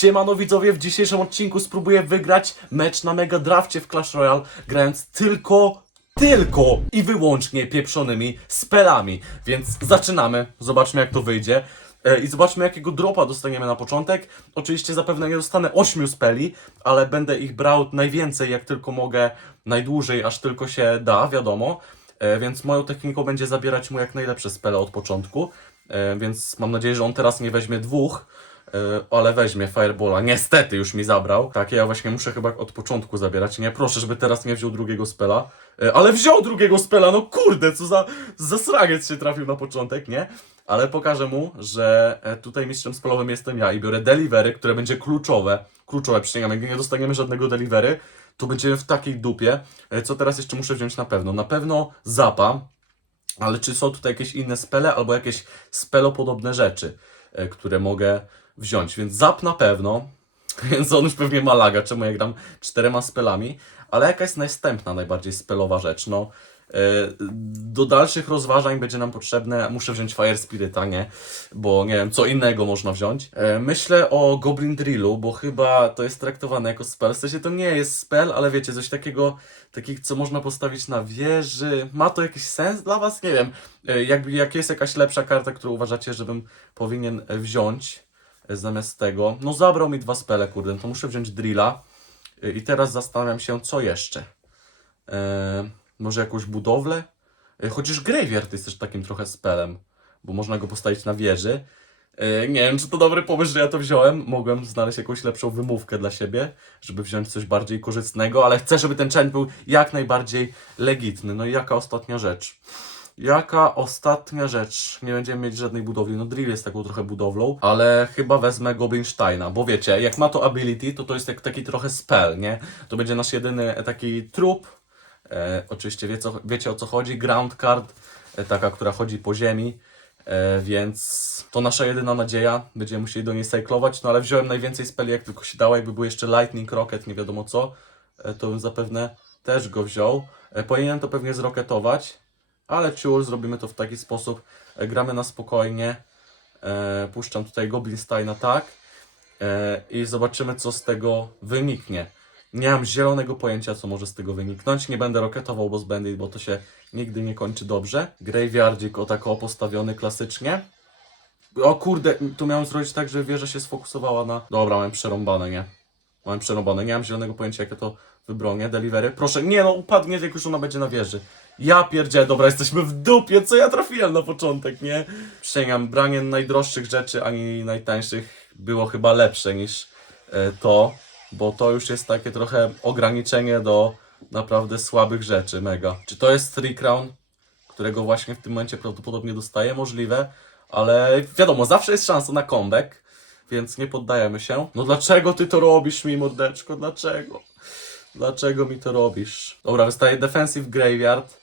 Siemano widzowie, w dzisiejszym odcinku spróbuję wygrać mecz na Mega Drafcie w Clash Royale, grając tylko, tylko i wyłącznie pieprzonymi spelami. Więc zaczynamy, zobaczmy jak to wyjdzie. E, I zobaczmy jakiego dropa dostaniemy na początek. Oczywiście zapewne nie dostanę 8 speli, ale będę ich brał najwięcej jak tylko mogę, najdłużej aż tylko się da, wiadomo. E, Więc moją techniką będzie zabierać mu jak najlepsze spele od początku. E, Więc mam nadzieję, że on teraz nie weźmie dwóch, ale weźmie Firebola. Niestety już mi zabrał. Tak, ja właśnie muszę chyba od początku zabierać. Nie, proszę, żeby teraz nie wziął drugiego spela. E, Ale wziął drugiego spela, no kurde, co za zasraniec się trafił na początek, nie? Ale pokażę mu, że e, tutaj mistrzem spelowym jestem ja i biorę delivery, które będzie kluczowe. Kluczowe, przysięgam, jak nie dostaniemy żadnego delivery, to będziemy w takiej dupie. E, Co teraz jeszcze muszę wziąć na pewno? Na pewno zapa, ale czy są tutaj jakieś inne spele albo jakieś spelopodobne rzeczy, e, które mogę wziąć? Więc zap na pewno, więc on już pewnie ma laga, czemu ja gram czterema spelami, ale jaka jest następna najbardziej spelowa rzecz? No, e, do dalszych rozważań będzie nam potrzebne, muszę wziąć Fire Spirita, nie? Bo nie wiem, co innego można wziąć. E, Myślę o Goblin Drillu, bo chyba to jest traktowane jako spell. W sensie to nie jest spell, ale wiecie, coś takiego, takich, co można postawić na wieży. Ma to jakiś sens dla Was? Nie wiem. E, Jakby, jak jest jakaś lepsza karta, którą uważacie, żebym powinien wziąć zamiast tego. No zabrał mi dwa spele, kurde, to muszę wziąć Drilla. E, I teraz zastanawiam się, co jeszcze. E, może jakąś budowlę? E, Chociaż Graveyard jest też takim trochę spelem, bo można go postawić na wieży. E, Nie wiem, czy to dobry pomysł, że ja to wziąłem. Mogłem znaleźć jakąś lepszą wymówkę dla siebie, żeby wziąć coś bardziej korzystnego, ale chcę, żeby ten challenge był jak najbardziej legitny. No i jaka ostatnia rzecz? Jaka ostatnia rzecz? Nie będziemy mieć żadnej budowli. No drill jest taką trochę budowlą, ale chyba wezmę Goblinsteina, bo wiecie, jak ma to ability, to to jest jak taki trochę spell, nie? To będzie nasz jedyny e, taki trup. E, oczywiście wie, co, wiecie o co chodzi. Ground card, e, taka, która chodzi po ziemi. E, więc to nasza jedyna nadzieja. Będziemy musieli do niej cyklować, no ale wziąłem najwięcej speli jak tylko się dało. Jakby był jeszcze Lightning Rocket, nie wiadomo co, e, to bym zapewne też go wziął. E, powinienem to pewnie zroketować, ale ciul, zrobimy to w taki sposób. E, gramy na spokojnie. E, puszczam tutaj Goblinsteina tak e, i zobaczymy co z tego wyniknie. Nie mam zielonego pojęcia, co może z tego wyniknąć. Nie będę roketował Boss Bandit, bo to się nigdy nie kończy dobrze. Graveyardzik o tako postawiony klasycznie. O kurde, tu miałem zrobić tak, że wieża się sfokusowała na... Dobra, mam przerąbane, nie? Mam przerąbane, nie mam zielonego pojęcia, jak ja to wybronię. Delivery. Proszę, nie no, upadnie, jak już ona będzie na wieży. Ja pierdzielę, dobra, jesteśmy w dupie, co ja trafiłem na początek, nie? Przysięgam, branie najdroższych rzeczy, ani najtańszych było chyba lepsze niż e, to, bo to już jest takie trochę ograniczenie do naprawdę słabych rzeczy, mega. Czy to jest Three Crown, którego właśnie w tym momencie prawdopodobnie dostaję? Możliwe, ale wiadomo, zawsze jest szansa na comeback, więc nie poddajemy się. No dlaczego ty to robisz mi, mordeczko? Dlaczego? Dlaczego mi to robisz? Dobra, wystaje Defensive Graveyard.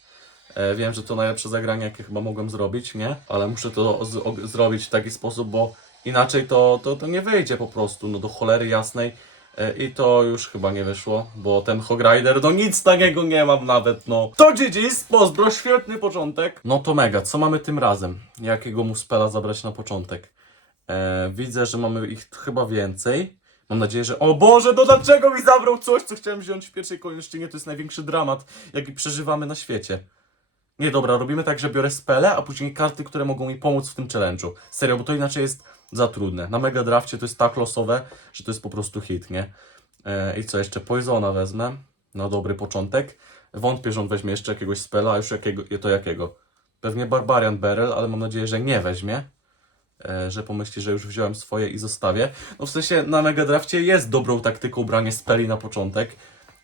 E, wiem, że to najlepsze zagranie, jakie chyba mogłem zrobić, nie? Ale muszę to zrobić w taki sposób, bo inaczej to, to, to nie wyjdzie po prostu, no do cholery jasnej. E, I to już chyba nie wyszło, bo ten Hog Rider, no nic takiego nie mam nawet, no. To GG's, pozdro, świetny początek. No to mega, co mamy tym razem? Jakiego mu spela zabrać na początek? E, widzę, że mamy ich chyba więcej. Mam nadzieję, że. O Boże, no dlaczego mi zabrał coś, co chciałem wziąć w pierwszej kolejności? Nie, to jest największy dramat, jaki przeżywamy na świecie. Nie, dobra, robimy tak, że biorę spele, a później karty, które mogą mi pomóc w tym challenge'u. Serio, bo to inaczej jest za trudne. Na Mega Drafcie to jest tak losowe, że to jest po prostu hit, nie? E, I co jeszcze? Poisona wezmę na dobry początek. Wątpię, że on weźmie jeszcze jakiegoś spela, a już jakiego, to jakiego? Pewnie Barbarian Barrel, ale mam nadzieję, że nie weźmie. E, że pomyśli, że już wziąłem swoje i zostawię. No w sensie na Mega Drafcie jest dobrą taktyką branie speli na początek,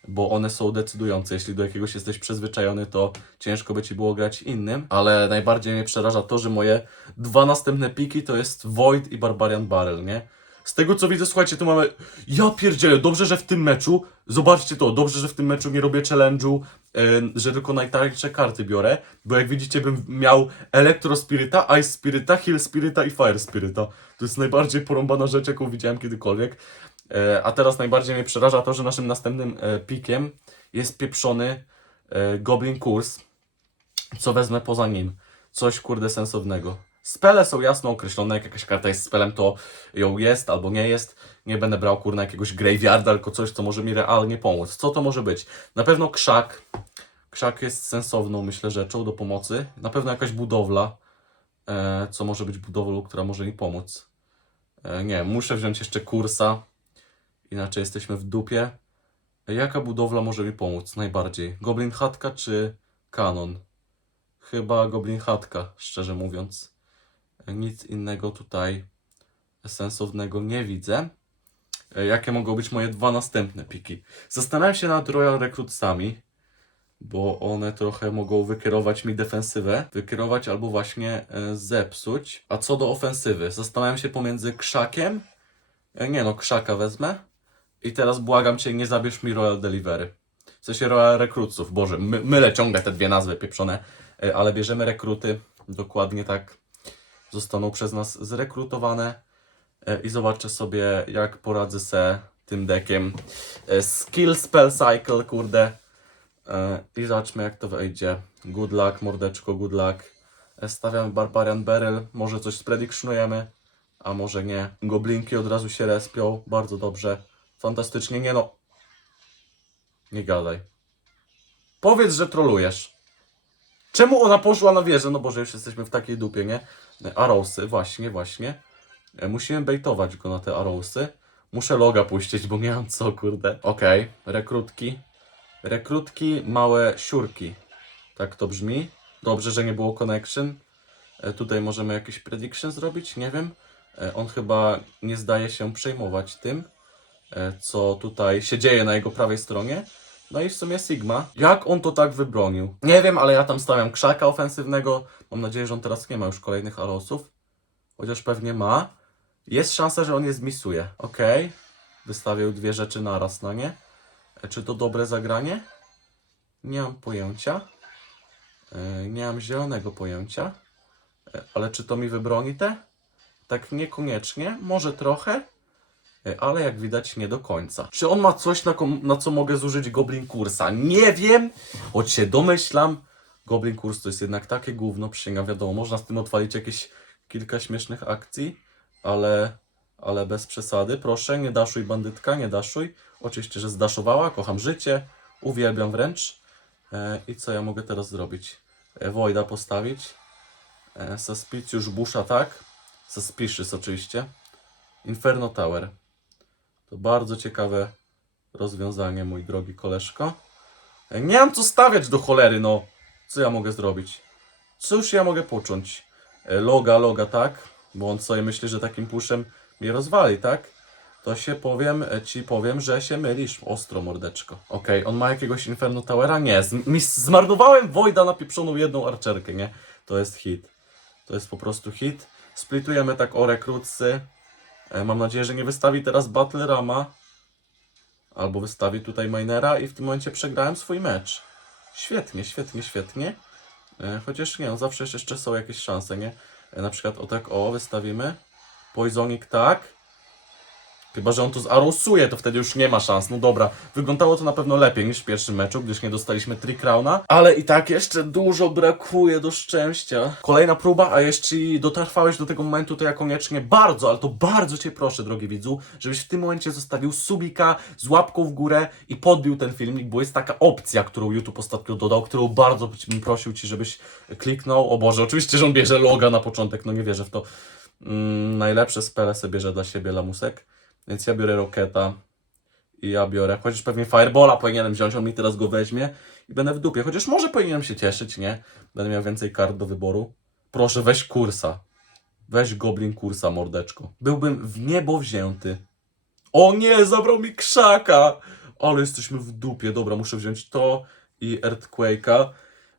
bo one są decydujące. Jeśli do jakiegoś jesteś przyzwyczajony, to ciężko by ci było grać innym. Ale najbardziej mnie przeraża to, że moje dwa następne piki to jest Void i Barbarian Barrel, nie? Z tego co widzę, słuchajcie, tu mamy. Ja pierdzielę, dobrze, że w tym meczu. Zobaczcie to, dobrze, że w tym meczu nie robię challenge'u, e, że tylko najtańsze karty biorę. Bo jak widzicie, bym miał Electro Spirita, Ice Spirita, Heal Spirita i Fire Spirita. To jest najbardziej porąbana rzecz, jaką widziałem kiedykolwiek. E, a teraz najbardziej mnie przeraża to, że naszym następnym e, pikiem jest pieprzony e, Goblin Kurs. Co wezmę poza nim? Coś kurde sensownego. Spele są jasno określone, jak jakaś karta jest spelem, to ją jest albo nie jest. Nie będę brał kurna jakiegoś graveyarda, tylko coś, co może mi realnie pomóc. Co to może być? Na pewno krzak. Krzak jest sensowną, myślę, rzeczą do pomocy. Na pewno jakaś budowla, co może być budowlą, która może mi pomóc. Nie, muszę wziąć jeszcze kursa, inaczej jesteśmy w dupie. Jaka budowla może mi pomóc najbardziej? Goblin chatka czy kanon? Chyba goblin chatka, szczerze mówiąc. Nic innego tutaj sensownego nie widzę. Jakie mogą być moje dwa następne piki? Zastanawiam się nad Royal Recruitsami, bo one trochę mogą wykierować mi defensywę, wykierować albo właśnie e, zepsuć. A co do ofensywy, zastanawiam się pomiędzy krzakiem, e, nie no, krzaka wezmę i teraz błagam Cię, nie zabierz mi Royal Delivery. W sensie Royal Recruitsów, Boże, my, mylę ciągle te dwie nazwy pieprzone, e, ale bierzemy rekruty, dokładnie tak zostaną przez nas zrekrutowane e, i zobaczę sobie, jak poradzę se tym dekiem. E, Skill Spell Cycle, kurde. I zobaczmy, jak to wejdzie. Good luck, mordeczko, good luck. Stawiamy Barbarian Beryl, może coś spredictionujemy, a może nie. Goblinki od razu się respią, bardzo dobrze. Fantastycznie, nie no. Nie gadaj. Powiedz, że trolujesz. Czemu ona poszła na wieżę? No Boże, już jesteśmy w takiej dupie, nie? Arrowsy, właśnie, właśnie. E, Musimy baitować go na te arrowsy. Muszę loga puścić, bo nie mam co, kurde. Okej, rekrutki. Rekrutki, małe siurki. Tak to brzmi. Dobrze, że nie było connection. E, Tutaj możemy jakiś prediction zrobić, nie wiem. E, On chyba nie zdaje się przejmować tym, co tutaj się dzieje na jego prawej stronie. No i w sumie Sigma. Jak on to tak wybronił? Nie wiem, ale ja tam stawiam krzaka ofensywnego. Mam nadzieję, że on teraz nie ma już kolejnych arosów. Chociaż pewnie ma. Jest szansa, że on je zmisuje. Okej. Wystawił dwie rzeczy naraz na nie. E, Czy to dobre zagranie? Nie mam pojęcia. E, Nie mam zielonego pojęcia. E, Ale czy to mi wybroni te? Tak niekoniecznie. Może trochę. Ale jak widać nie do końca. Czy on ma coś, na, na co mogę zużyć Goblin Kursa? Nie wiem, choć się domyślam. Goblin Kurs to jest jednak takie gówno, przysięgam, wiadomo, można z tym odwalić jakieś kilka śmiesznych akcji, ale, ale bez przesady. Proszę, nie daszuj bandytka, nie daszuj. Oczywiście, że zdaszowała, kocham życie, uwielbiam wręcz. E, I co ja mogę teraz zrobić? E, Wojda postawić. E, Suspicious Busha, tak? Suspicious oczywiście. Inferno Tower. To bardzo ciekawe rozwiązanie, mój drogi koleżko. E, Nie mam co stawiać do cholery, no. Co ja mogę zrobić? Cóż ja mogę począć? E, Loga, loga, tak? Bo on sobie myśli, że takim puszem mnie rozwali, tak? To się powiem, e, ci powiem, że się mylisz. Ostro, mordeczko. Okej, on ma jakiegoś Inferno Towera? Nie. Zmarnowałem Wojda na pieprzoną jedną archerkę, nie? To jest hit. To jest po prostu hit. Splitujemy tak o rekrutsy. E, Mam nadzieję, że nie wystawi teraz Battle Rama. Albo wystawi tutaj Minera i w tym momencie przegrałem swój mecz. Świetnie, świetnie, świetnie. E, Chociaż nie, no zawsze jeszcze są jakieś szanse, nie? E, Na przykład o tak, o, wystawimy. Poisonik tak. Chyba, że on to zarosuje, to wtedy już nie ma szans. No dobra, wyglądało to na pewno lepiej niż w pierwszym meczu, gdyż nie dostaliśmy Tri Crowna. Ale i tak jeszcze dużo brakuje do szczęścia. Kolejna próba, a jeśli dotrwałeś do tego momentu, to ja koniecznie bardzo, ale to bardzo Cię proszę, drogi widzu, żebyś w tym momencie zostawił subika z łapką w górę i podbił ten filmik, bo jest taka opcja, którą YouTube ostatnio dodał, którą bardzo bym prosił Ci, żebyś kliknął. O Boże, oczywiście, że on bierze loga na początek, no nie wierzę w to. Mm, najlepsze spele sobie bierze dla siebie lamusek. Więc ja biorę Roketa i ja biorę, chociaż pewnie Firebola powinienem wziąć, on mi teraz go weźmie i będę w dupie. Chociaż może powinienem się cieszyć, nie? Będę miał więcej kart do wyboru. Proszę, weź kursa. Weź Goblin kursa, mordeczko. Byłbym w niebo wzięty. O nie, zabrał mi krzaka! Ale jesteśmy w dupie. Dobra, muszę wziąć to i Earthquake'a.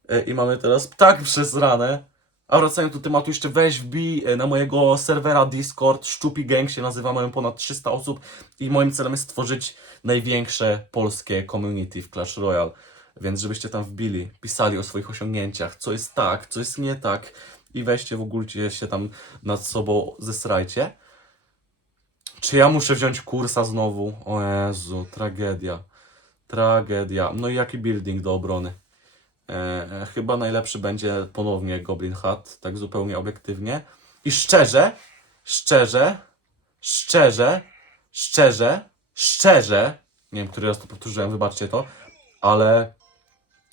E, I mamy teraz tak przez ranę. A wracając do tematu, jeszcze weź wbij e, na mojego serwera Discord, Szczupi Gang się nazywa, mają ponad 300 osób i moim celem jest stworzyć największe polskie community w Clash Royale. Więc żebyście tam wbili, pisali o swoich osiągnięciach, co jest tak, co jest nie tak i weźcie w ogóle się tam nad sobą zesrajcie. Czy ja muszę wziąć kursa znowu? O Jezu, tragedia. Tragedia. No i jaki building do obrony? E, e, chyba najlepszy będzie ponownie Goblin Hat, tak zupełnie obiektywnie. I szczerze, szczerze, szczerze, szczerze, szczerze, nie wiem, który raz to powtórzyłem, wybaczcie to, ale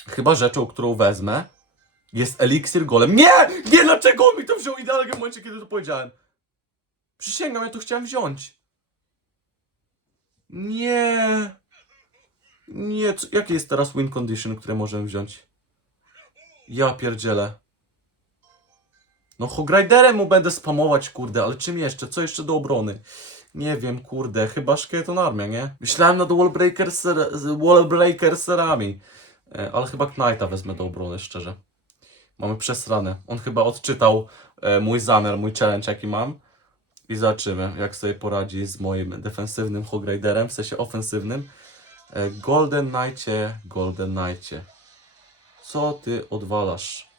chyba rzeczą, którą wezmę, jest eliksir golem. Nie! Nie, dlaczego on mi to wziął idealnie w momencie, kiedy to powiedziałem? Przysięgam, ja to chciałem wziąć. Nie. Nie, co, jaki jest teraz win condition, które możemy wziąć? Ja pierdzielę. No Hogriderem mu będę spamować, kurde, ale czym jeszcze? Co jeszcze do obrony? Nie wiem, kurde, chyba Szkieton Armia, nie? Myślałem nad Wallbreakers, Wallbreakerserami, e, ale chyba Knighta wezmę do obrony, szczerze. Mamy przesrane. On chyba odczytał e, mój zamiar, mój challenge, jaki mam. I zobaczymy, jak sobie poradzi z moim defensywnym Hogriderem, w sensie ofensywnym. E, Golden Knightie, Golden Knightie. Co ty odwalasz,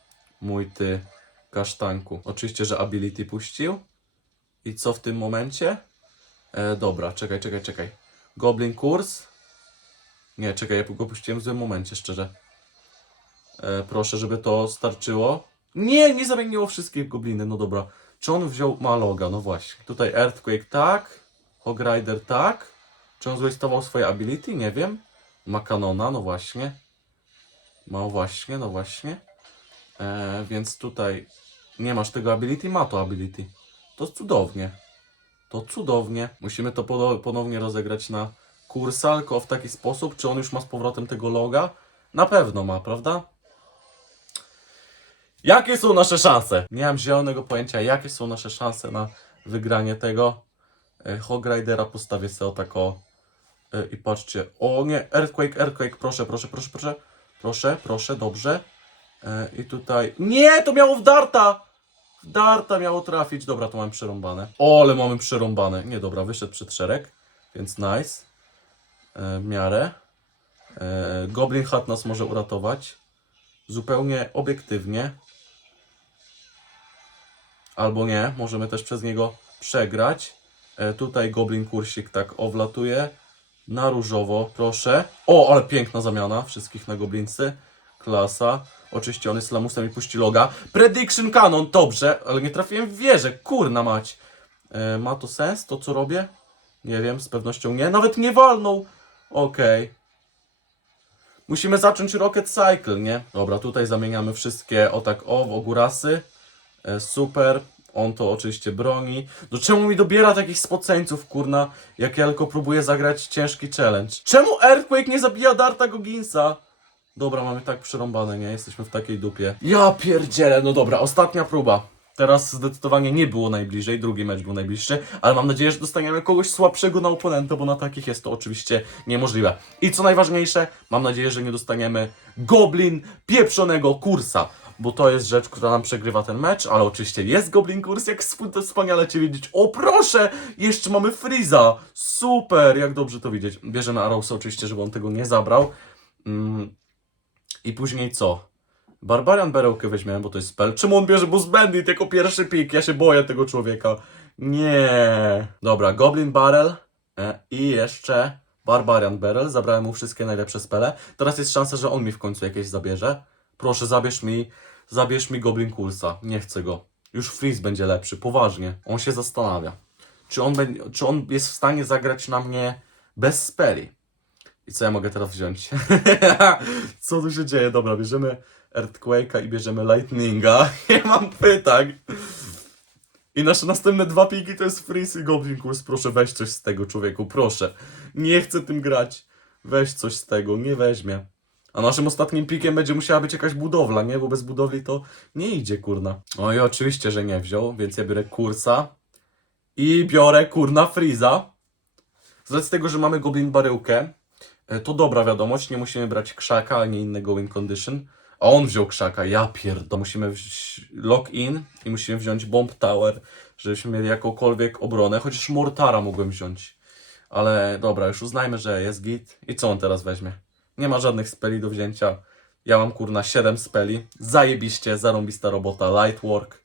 mój ty kasztanku? Oczywiście, że ability puścił. I co w tym momencie? E, dobra, czekaj, czekaj, czekaj. Goblin kurs. Nie, czekaj, ja go puściłem w złym momencie, szczerze. E, proszę, żeby to starczyło. Nie, nie zamieniło wszystkie gobliny, no dobra. Czy on wziął Maloga? No właśnie. Tutaj Earthquake tak. Hogrider tak. Czy on zwastował swoje ability? Nie wiem. Ma kanona, no właśnie. Ma właśnie, no właśnie. E, więc tutaj nie masz tego ability, ma to ability. To cudownie. To cudownie. Musimy to pono- ponownie rozegrać na kursa, tylko w taki sposób, czy on już ma z powrotem tego loga? Na pewno ma, prawda? Jakie są nasze szanse? Nie mam zielonego pojęcia, jakie są nasze szanse na wygranie tego. E, Hog Ridera postawię sobie o tako. E, I patrzcie, o nie, Earthquake, Earthquake, proszę, proszę, proszę, proszę. Proszę, proszę, dobrze. E, I tutaj, nie, to miało w darta! W darta miało trafić, dobra, to mamy przerąbane. O, ale mamy przerąbane. Nie, dobra, wyszedł przed szereg, więc nice. E, w miarę. E, Goblin Hat nas może uratować. Zupełnie obiektywnie. Albo nie, możemy też przez niego przegrać. Tutaj Goblin Kursik tak owlatuje. Na różowo, proszę. O, ale piękna zamiana wszystkich na Goblinsy. Klasa. Oczywiście on jest lamusem i puści loga. Prediction Canon, dobrze, ale nie trafiłem w wieżę, kurna mać. E, ma to sens, to co robię? Nie wiem, z pewnością nie. Nawet nie walnął. Okej. Musimy zacząć Rocket Cycle, nie? Dobra, tutaj zamieniamy wszystkie o tak o w ogórasy. E, super. On to oczywiście broni. No czemu mi dobiera takich spoceńców, kurna, jak ja tylko próbuję zagrać ciężki challenge? Czemu Earthquake nie zabija Darta Gogginsa? Dobra, mamy tak przerąbane, nie? Jesteśmy w takiej dupie. Ja pierdzielę, no dobra, ostatnia próba. Teraz zdecydowanie nie było najbliżej, drugi mecz był najbliższy, ale mam nadzieję, że dostaniemy kogoś słabszego na oponenta, bo na takich jest to oczywiście niemożliwe. I co najważniejsze, mam nadzieję, że nie dostaniemy Goblin pieprzonego kursa, bo to jest rzecz, która nam przegrywa ten mecz, ale oczywiście jest Goblin kurs, jak wspaniale Cię widzieć. O proszę, jeszcze mamy Freeza, super, jak dobrze to widzieć. Bierzemy Arrowsa oczywiście, żeby on tego nie zabrał. Mm. I później co? Barbarian Berełkę weźmiemy, bo to jest spell. Czemu on bierze Boost Bandit jako pierwszy pik? Ja się boję tego człowieka. Nie. Dobra, Goblin Barrel e, i jeszcze Barbarian Barrel. Zabrałem mu wszystkie najlepsze spele. Teraz jest szansa, że on mi w końcu jakieś zabierze. Proszę, zabierz mi, zabierz mi Goblin Kulsa. Nie chcę go. Już Freeze będzie lepszy, poważnie. On się zastanawia. Czy on, czy on jest w stanie zagrać na mnie bez speli? I co ja mogę teraz wziąć? co tu się dzieje? Dobra, bierzemy Earthquake'a i bierzemy Lightninga. Nie mam pytań. I nasze następne dwa piki to jest Freeze i Goblin Kurs. Proszę, weź coś z tego, człowieku, proszę. Nie chcę tym grać. Weź coś z tego, nie weźmie. A naszym ostatnim pikiem będzie musiała być jakaś budowla, nie? Bo bez budowli to nie idzie, kurna. No i oczywiście, że nie wziął, więc ja biorę Kursa. I biorę, kurna, Freeza. Z racji tego, że mamy Goblin Baryłkę, e, to dobra wiadomość, nie musimy brać krzaka, ani innego win condition. A on wziął krzaka, ja pierdolę. Musimy wziąć lock in i musimy wziąć bomb tower, żebyśmy mieli jakąkolwiek obronę. Chociaż mortara mogłem wziąć. Ale dobra, już uznajmy, że jest git. I co on teraz weźmie? Nie ma żadnych speli do wzięcia. Ja mam kurna 7 speli. Zajebiście, zarąbista robota, light work.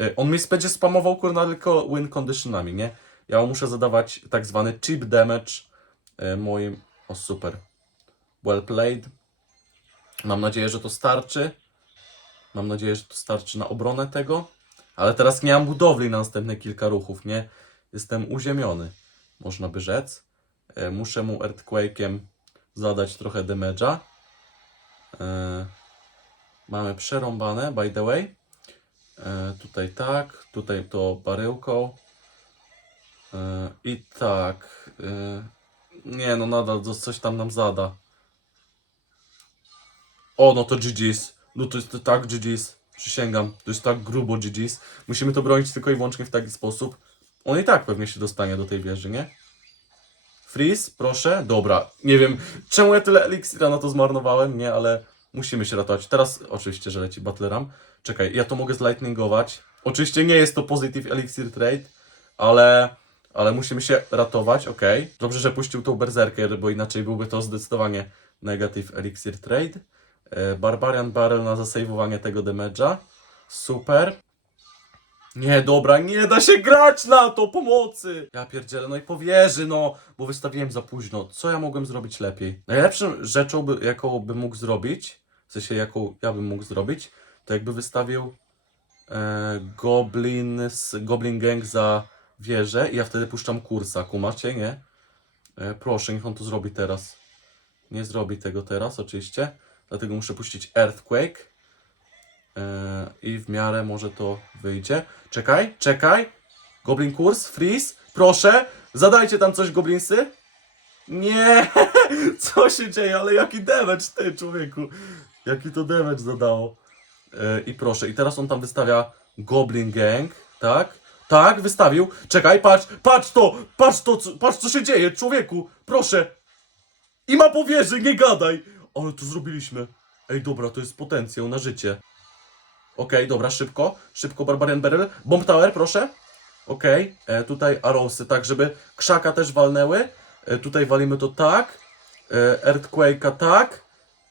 Y, On mi będzie spamował kurna tylko win conditionami, nie? Ja mu muszę zadawać tak zwany chip damage y, moim... O super. Well played. Mam nadzieję, że to starczy. Mam nadzieję, że to starczy na obronę tego. Ale teraz nie mam budowli na następne kilka ruchów, nie? Jestem uziemiony. można by rzec. E, muszę mu Earthquake'iem zadać trochę damage'a. E, mamy przerąbane, by the way. E, tutaj tak, tutaj to baryłką. E, I tak. E, nie no, nadal coś tam nam zada. O, no to GG's. No to jest to tak GG's. Przysięgam. To jest tak grubo GG's. Musimy to bronić tylko i wyłącznie w taki sposób. On i tak pewnie się dostanie do tej wieży, nie? Freeze, proszę. Dobra. Nie wiem, czemu ja tyle eliksira na to zmarnowałem, nie, ale musimy się ratować. Teraz oczywiście, że leci Butleram. Czekaj, ja to mogę zlightningować. Oczywiście nie jest to positive elixir trade, ale, ale musimy się ratować, ok. Dobrze, że puścił tą berserker, bo inaczej byłby to zdecydowanie negative elixir trade. E, Barbarian Barrel na zasejwowanie tego damage'a. Super. Nie, dobra, nie da się grać na to, pomocy! Ja pierdzielę, no i powierzy, no, bo wystawiłem za późno. Co ja mogłem zrobić lepiej? Najlepszą rzeczą, by, jaką bym mógł zrobić, w sensie jaką ja bym mógł zrobić, to jakby wystawił e, Goblin, z, Goblin Gang za wieżę i ja wtedy puszczam kursa, kumacie, nie? E, proszę, niech on to zrobi teraz. Nie zrobi tego teraz, oczywiście. Dlatego muszę puścić Earthquake. E, I w miarę może to wyjdzie. Czekaj, czekaj. Goblin kurs, freeze. Proszę, zadajcie tam coś, goblinsy. Nie, co się dzieje, ale jaki damage, ty człowieku. Jaki to damage zadało. E, I proszę, i teraz on tam wystawia Goblin Gang, tak? Tak, wystawił. Czekaj, patrz, patrz to, patrz to, patrz co się dzieje, człowieku, proszę. I ma powierzy, nie gadaj. Ale to zrobiliśmy. Ej, dobra, to jest potencjał na życie. Okej, dobra, szybko. Szybko, Barbarian Beryl. Bomb Tower, proszę. Okej, e, tutaj Arrowsy, tak, żeby krzaka też walnęły. E, tutaj walimy to tak. E, Earthquake'a tak.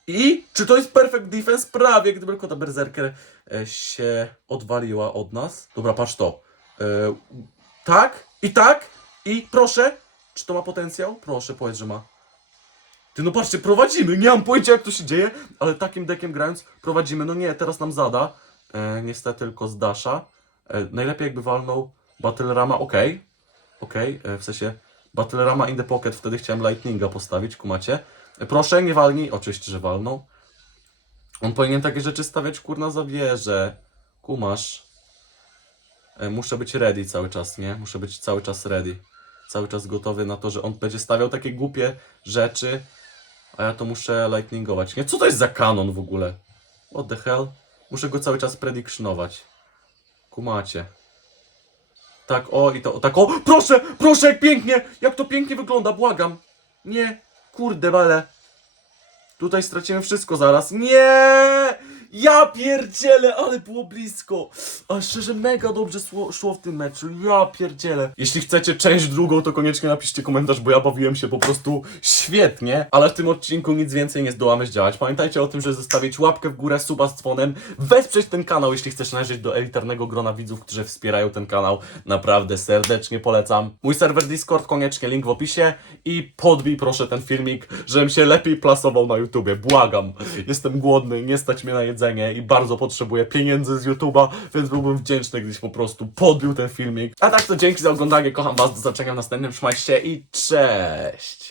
I czy to jest perfect defense? Prawie, gdyby tylko ta Berserker e, się odwaliła od nas. Dobra, patrz to. E, tak, i tak, i proszę. Czy to ma potencjał? Proszę, powiedz, że ma. Ty no patrzcie, prowadzimy, nie mam pojęcia jak to się dzieje, ale takim dekiem grając prowadzimy, no nie, teraz nam zada, niestety tylko z Dasha. E, najlepiej jakby walnął Battle Rama, okej, okej, e, w sensie Battle Rama in the pocket, wtedy chciałem Lightninga postawić, kumacie. E, proszę, nie walnij, oczywiście, że walnął. On powinien takie rzeczy stawiać, kurna, za wieżę. Kumasz. E, muszę być ready cały czas, nie? Muszę być cały czas ready. Cały czas gotowy na to, że on będzie stawiał takie głupie rzeczy, a ja to muszę lightningować. Nie, co to jest za kanon w ogóle? What the hell? Muszę go cały czas predictionować. Kumacie. Tak, o i to, o, tak, o, proszę, proszę, jak pięknie, jak to pięknie wygląda, błagam. Nie, kurde, bele. Tutaj stracimy wszystko zaraz. Nie! Ja pierdzielę, ale było blisko. A szczerze, mega dobrze szło, w tym meczu. Ja pierdzielę. Jeśli chcecie część drugą, to koniecznie napiszcie komentarz, bo ja bawiłem się po prostu świetnie. Ale w tym odcinku nic więcej nie zdołamy zdziałać. Pamiętajcie o tym, że zostawić łapkę w górę, suba z dzwonem, wesprzeć ten kanał, jeśli chcesz należeć do elitarnego grona widzów, którzy wspierają ten kanał. Naprawdę serdecznie polecam. Mój serwer Discord, koniecznie link w opisie i podbij proszę ten filmik, żebym się lepiej plasował na YouTubie. Błagam. Jestem głodny, nie stać mnie na jedzenie i bardzo potrzebuję pieniędzy z YouTuba, więc byłbym wdzięczny, gdybyś po prostu podbił ten filmik. A tak to dzięki za oglądanie, kocham was, do zobaczenia w następnym, się i cześć!